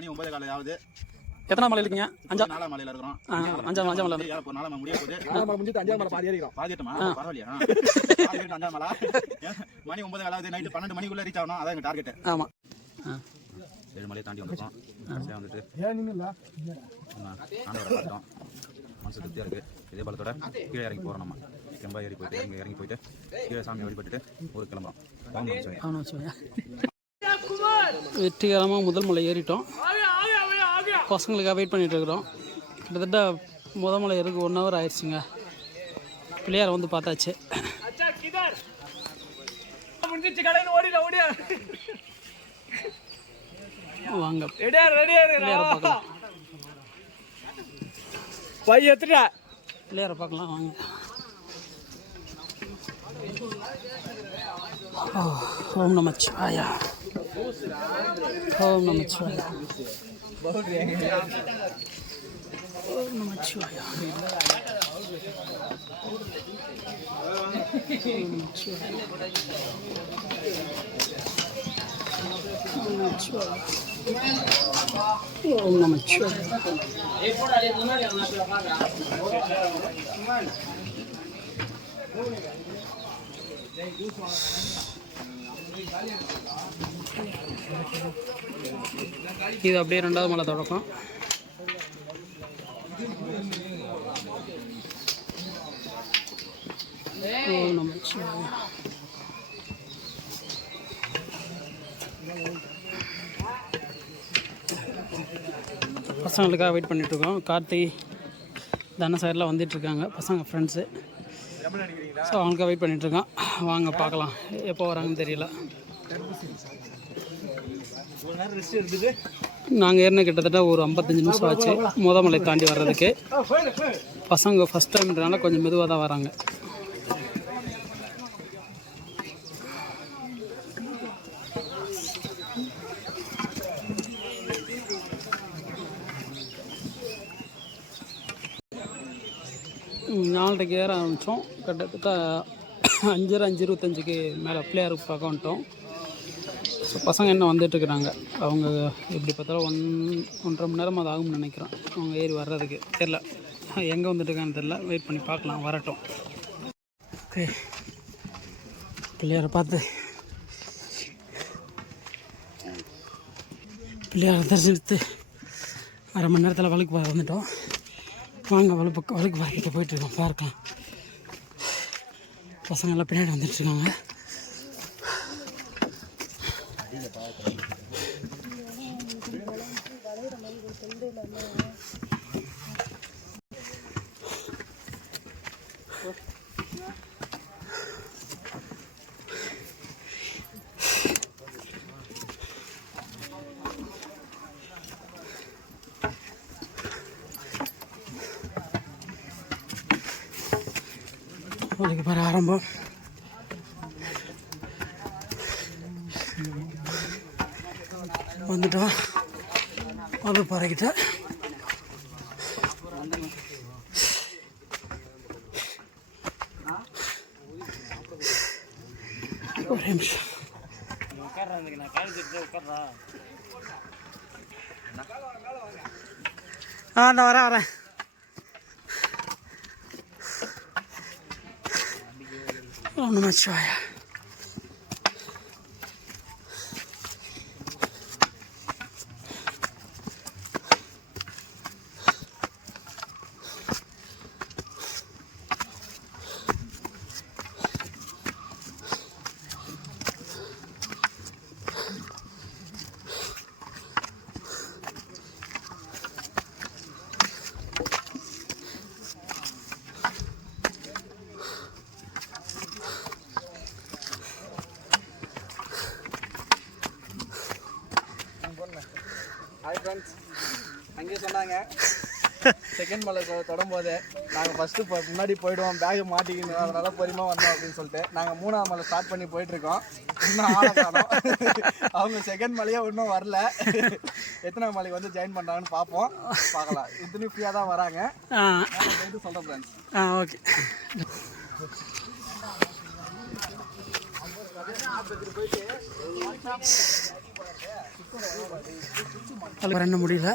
மணி 9:15 ஆகுது. எத்தனாம் மலை இருக்கீங்க? 4ஆம் மலையில இருக்கிறோம். 5ஆம் மலை. 4ஆம் மலை முடிய போகுது. 4ஆம் மலை முடிஞ்சிட்டு 5ஆம் மலை பாதி ஏறிக்கிறோம். பாதி ஏறிட்டோமா? பரவாயில்லையா? 5ஆம் மலை. மணி 9:15 ஆகுது. நைட்டு 12 மணிக்குள்ள ரீச் ஆகணும். அதான் எங்க டார்கெட். ஆமா. 7 மலையை தாண்டி வந்துட்டோம். கடைசியா வந்துட்டு ஆண்டவரை பார்த்தோம். மனசு திருப்தியா இருக்கு. இதே பலத்தோட கீழே இறங்கி போறோம். நம்ம ரொம்ப ஏறி போயிட்டு இறங்கி போயிட்டு கீழே சாமியை வழிபட்டுட்டு ஊருக்கு கிளம்புறோம். வெற்றிகரமாக முதல் மலை ஏறிட்டோம். பசங்களுக்காக வெயிட் பண்ணிட்டு இருக்கிறோம். கிட்டத்தட்ட முதல் மலை ஏறதுக்கு 1 hour ஆயிடுச்சுங்க. பிள்ளையார் வந்து பார்த்தாச்சு. வாங்க பிள்ளையாரை பார்க்கலாம் வாங்க. ஓம் நமச்சிவாயா. ஓம் நமச்சிவாயா. ஓம் நமச்சிவாயா. ஓம் நமச்சிவாயா. இது அப்படியே 2வது மலை தொடக்கம். ஓம் நமச்சிவாயா. பசங்களுக்காக வெயிட் பண்ணிகிட்ருக்கோம். கார்த்தி தன சைடெலாம் வந்துட்டுருக்காங்க பசங்க ஃப்ரெண்ட்ஸு. ஸோ அவங்களுக்காக வெயிட் பண்ணிகிட்ருக்கோம். வாங்க பார்க்கலாம் எப்போ வராங்கன்னு தெரியல. நாங்கள் ஏறின கிட்டத்தட்ட ஒரு 55 நிமிஷம் ஆச்சு மலை தாண்டி வர்றதுக்கு. பசங்க ஃபஸ்ட் டைம்ன்றனால கொஞ்சம் மெதுவாக தான் வராங்க. நாலரைக்கு ஏற ஆரம்பித்தோம். கிட்டத்தட்ட 5:25க்கு மேலே பிள்ளையாருக்கு பார்க்க வந்துட்டோம். ஸோ பசங்க என்ன வந்துட்டுருக்குறாங்க. அவங்க எப்படி பார்த்தாலும் 1.5 மணி நேரம் அது ஆகும்னு நினைக்கிறோம் அவங்க ஏறி வர்றதுக்கு. தெரில எங்கே வந்துட்டுருக்கான்னு தெரில. வெயிட் பண்ணி பார்க்கலாம், வரட்டும். ஓகே, பிள்ளையாரை பார்த்து பிள்ளையாரை தரிசித்து 1/2 மணி நேரத்தில் வழுக்கு பாறை வந்துட்டோம். வாங்க வழுக்கு பாறைக்கிட்ட போயிட்டுருக்கோம். பார்க்கலாம். பசங்கள்லாம் பின்னாடி வந்துட்டுருக்காங்க. வழுக்கு பாறை ஆரம்பம். வந்துட்டோம் வழுக்கு பாறைக்கிட்ட. ஒரு நிமிஷம். நான் வரேன். ஓம் நமச்சிவாயா. ஹாய் ஃப்ரெண்ட்ஸ், அங்கேயே சொன்னாங்க செகண்ட் மலை தொடரும்போது நாங்கள் ஃபஸ்ட்டு முன்னாடி போயிடுவோம், பேகு மாட்டிக்கணும், அதனால பொறுமையாக வந்தோம் அப்படின்னு சொல்லிட்டு நாங்கள் 3ஆம் மலை ஸ்டார்ட் பண்ணி போயிட்டுருக்கோம். இன்னும் ஆளை காணோம். அவங்க செகண்ட் மலையே இன்னும் வரல. எத்தனை மலைக்கு வந்து ஜாயின் பண்ணுறாங்கன்னு பார்க்கலாம். இத்தனையும் ஃப்ரீயாக தான் வராங்க. போயிட்டு சொல்கிறேன் ஃப்ரெண்ட்ஸ். ஓகே. அது என்ன முடியல.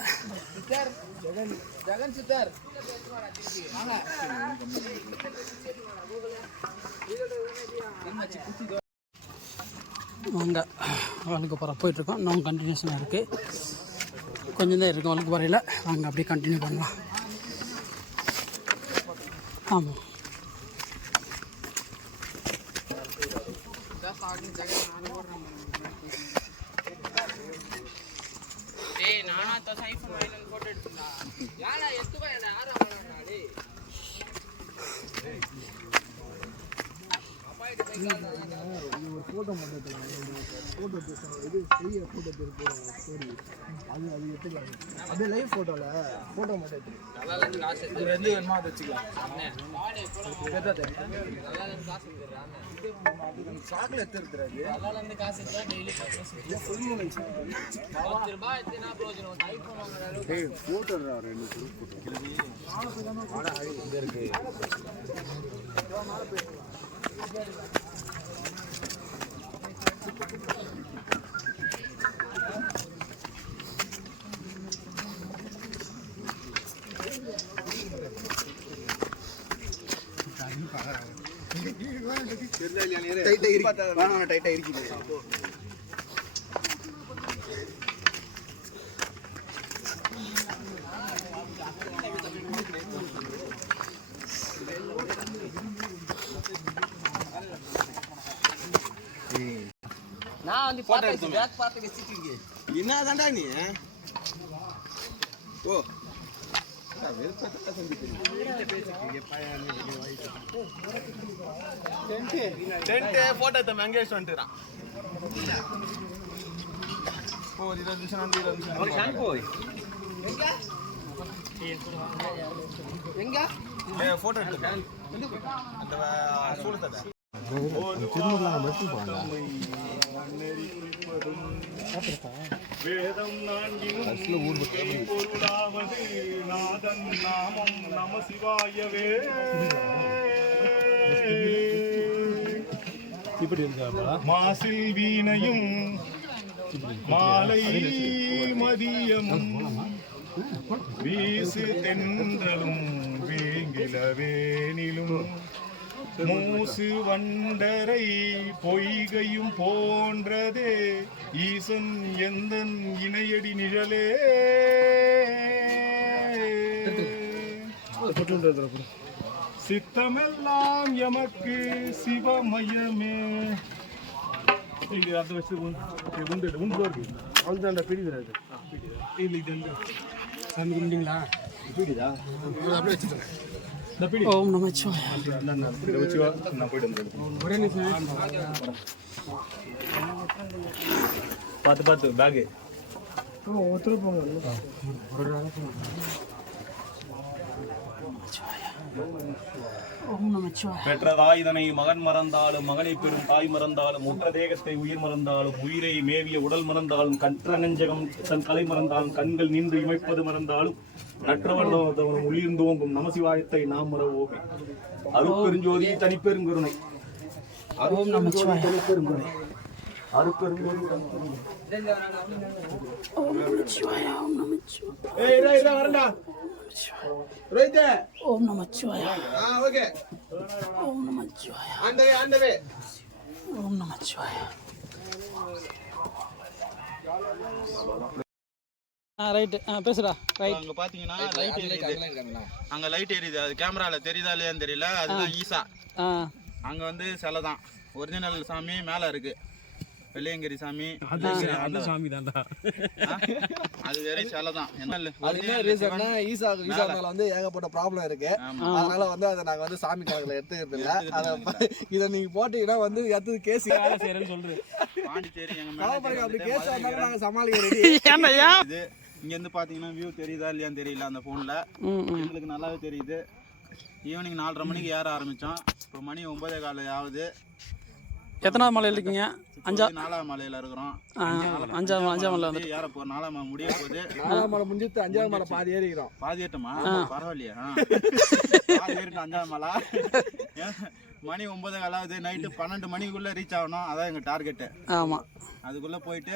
ஜெகன் சித்தர் வாங்க வழுக்கு பாறை போயிட்டுருக்கோம். இன்னும் கண்டினியூஷனாக இருக்குது. கொஞ்சம் தான் இருக்கும் வழுக்கு பாறையில். வாங்க அப்படியே கண்டினியூ பண்ணலாம். ஆமாம் ஃபோட்டோ மட்டும் ஃபோட்டோ இது பெரிய ஃபோட்டோ ஸ்டோரி அது அது எடுத்துக்கலாம். அப்படியே லைவ் ஃபோட்டோவில் ஃபோட்டோ மட்டும் எடுத்து இது வந்து வேணுமா அதை வச்சுக்கலாம். சாக்கில் எடுத்துருக்குறாரு ஃபோட்டோ இருக்கு. டைட்டா இருக்குது. நான் வந்து போட்டோ எடுத்து பேக் பார்த்து வச்சிட்டீங்க. என்னதான்டா நீ? ஓ வெறுப்பட்ட சந்திக்கிறீங்க. டென்ட் போட்டோ எடுத்து மங்கேஷ் வந்துறான். ஓ 20 நிமிஷம் வந்து 20 நிமிஷம். ஒரு ஷான் போய். எங்க? போட்டோ எடுத்து. அந்த சூளத்தட. திருமூர்லாம் மட்டும் போறாங்க. வேதம் நான்கினும் பொருளாவது நாதன் நாமம் நம சிவாயவே. மாசில் வீணையும் மாலை மதியமும் வீசு தென்றலும் வேங்கிலவேனிலும் மூசு வண்டரை பொய்கையும் போன்றதே ஈசன் எந்தன் இணையடி நிழலே. சித்தமெல்லாம் எமக்கு சிவமயமே. அது வச்சு அவ்வளோதான் பிடிக்கிறாரு. சாமி கும்பிட்டீங்களா? பிடிதா அப்படியே வச்சுட்டேன். ஓம் நமச்சிவாய. பார்த்து பார்த்து பேகு ஒருத்தர் போங்க. பெற்றதாய் இதனை மகன் மறந்தாலும் மகனை பெறும் தாய் மறந்தாலும் உற்ற தேகத்தை உயிர் மறந்தாலும் உயிரை மேவிய உடல் மறந்தாலும் கற்ற நெஞ்சகம் தன் கலை மறந்தாலும் கண்கள் நின்று இமைப்பது மறந்தாலும் நற்றவன் உயிர்ந்தோங்கும் நமசிவாயத்தை நாம் மறவோமே. அருட்பெருஞ்சோதி தனிப்பெருங்கருணை. தனிப்பெருங்கருணை. அருட்பெருஞ்சோதி ஓம் நமச்சிவாய. ஓகே ஓம் நமச்சிவாய. ஆண்டவே ஓம் நமச்சிவாய. ரைட்டு பேசுடா. ரைட். அங்கே பார்த்தீங்கன்னா லைட் எரியுது. அங்கே லைட் எரியுது. அது கேமராவில் தெரியுதா இல்லையான்னு தெரியல. அதுதான் ஈசா. அங்கே வந்து சிலை தான். ஒரிஜினல் சாமி மேலே இருக்கு. வெள்ளையங்கிரி சாமி. அந்த சாமி தான்டா. அது வேற சிலை தான். என்ன ரீசன்னா ஈசா மேல வந்து ஏகப்பட்ட ப்ராப்ளம் இருக்கு. அதனால வந்து அதை நாங்க வந்து சாமி கணக்குல எடுத்துக்கிறது இல்ல. இதை நீங்க போட்டீங்கன்னா வந்து எடுத்து கேஸ் செய்யறேன்னு சொல்றேன். பாண்டிச்சேரி அப்படி கேஸ் வந்தாலும் நாங்க சமாளிக்க ரெடி. இங்க இருந்து பாத்தீங்கன்னா வியூ தெரியுதா இல்லையான்னு தெரியல. அந்த போன்ல எங்களுக்கு நல்லாவே தெரியுது. ஈவினிங் 4:30 மணிக்கு ஏற ஆரம்பிச்சோம். இப்போ மணி 9:15 ஆகுது. எத்தனாவது மலையில் இருக்கீங்க? நாலாம் மலையில இருக்கிறோம். அஞ்சாம் மலை வந்து ஏற போ 4ஆம் மலை முடிய போகுது. 4ஆம் மலை முடிஞ்சிட்டு 5ஆம் மலை பாதி ஏறிக்கிறோம். பாதி ஏட்டமா? பரவாயில்லையா? பாதி ஏறிட்டு 5ஆம் மலை. மணி 9:15 ஆகுது. நைட்டு 12 மணிக்குள்ள ரீச் ஆகணும். அதான் எங்க டார்கெட்டு. ஆமாம், அதுக்குள்ள போயிட்டு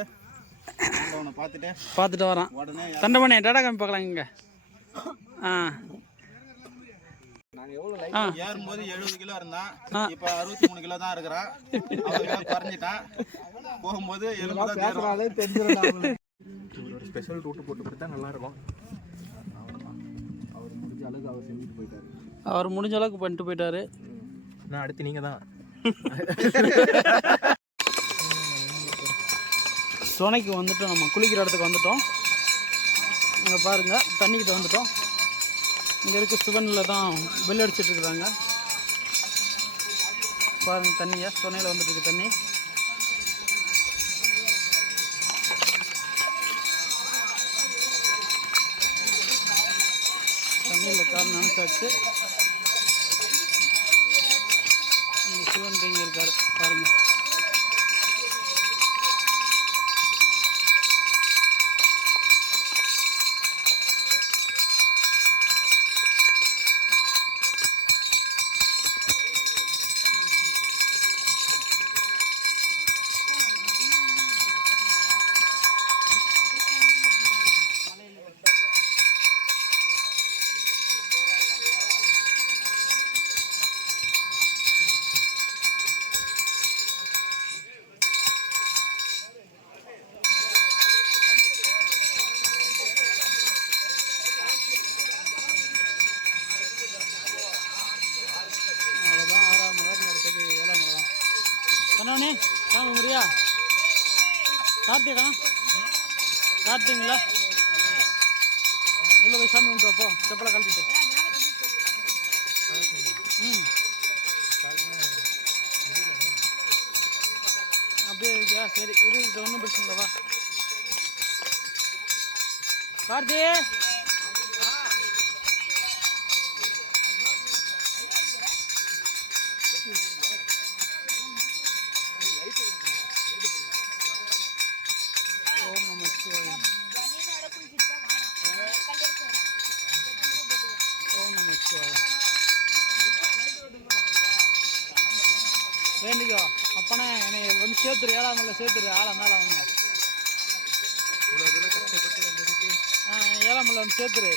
அவனை பார்த்துட்டு வரான். உடனே தண்டமணி டாடா காமி பார்க்கலாம் இங்கே. ஏறும்போது 70 கிலோ இருந்தான். இப்ப 63 கிலோ தான் இருக்கிறான். அவன் குறைஞ்சிட்டான். போகும்போது 70 தான். ஸ்பெஷல் ரூட் போட்டு கொடுத்தா நல்லா இருக்கும். அவர் முடிஞ்ச அளவுக்கு அவர் செஞ்சுட்டு போயிட்டாரு. அவர் முடிஞ்ச அளவுக்கு பண்ணிட்டு போயிட்டாரு. நான் அடுத்து நீங்க தான். சுனைக்கு வந்துட்டோம். நம்ம குளிக்கிற இடத்துக்கு வந்துட்டோம். இங்கே பாருங்கள், தண்ணிக்கிட்ட வந்துட்டோம். இங்கே இருக்க சிவனில் தான் பெல் அடிச்சிட்டு இருக்கிறாங்க. பாருங்கள் தண்ணியை, சுனையில் வந்துட்டு இருக்கு தண்ணி. தண்ணியில் கால் நினைச்சாச்சு. இங்கே சிவன் இங்கே இருக்காரு பாருங்கள். கண்ணவனே சாமி முறியா? கார்த்திங்களா? உள்ள போய் சாமி கும்பிட்டு போ, செப்பலை கழட்டிட்டு. அப்படியே இருக்கியா? சரி இருக்கு, ஒன்றும் பிரச்சனை இல்லை. வா கார்த்தி. வேண்டிக்கோ அப்பனா என்னை வந்து சேர்த்துரு, 7ஆம் மலையில் சேர்த்துரு. ஆளை மேலே அவங்க 7ஆம் மலையில் வந்து சேர்த்துரு.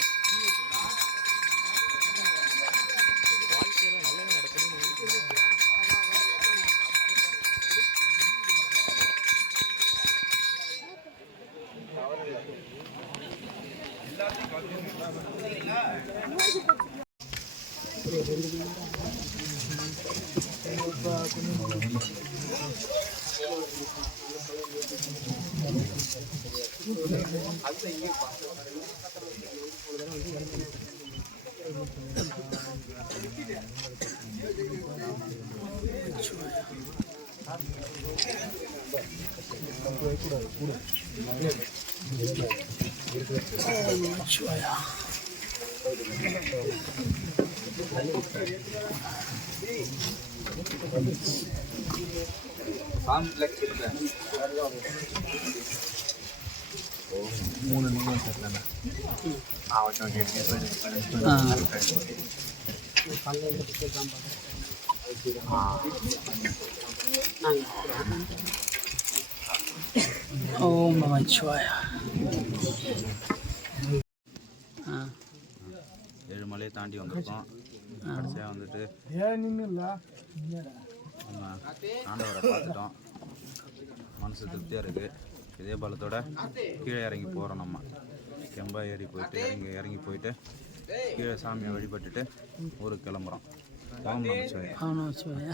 ஓம் நமச்சிவாய. ஏழுமலையை தாண்டி வந்திருக்கோம். கடைசியாக வந்துட்டு நம்ம ஆண்டவரை பார்த்துட்டோம். மனசு திருப்தியாக இருக்குது. இதே பலத்தோட கீழே இறங்கி போகிறோம். நம்ம கெம்பா ஏறி போயிட்டு இறங்கி போயிட்டு கீழே சாமியை வழிபட்டுட்டு ஊருக்கு கிளம்புறோம். ஓம் நமச்சிவாய.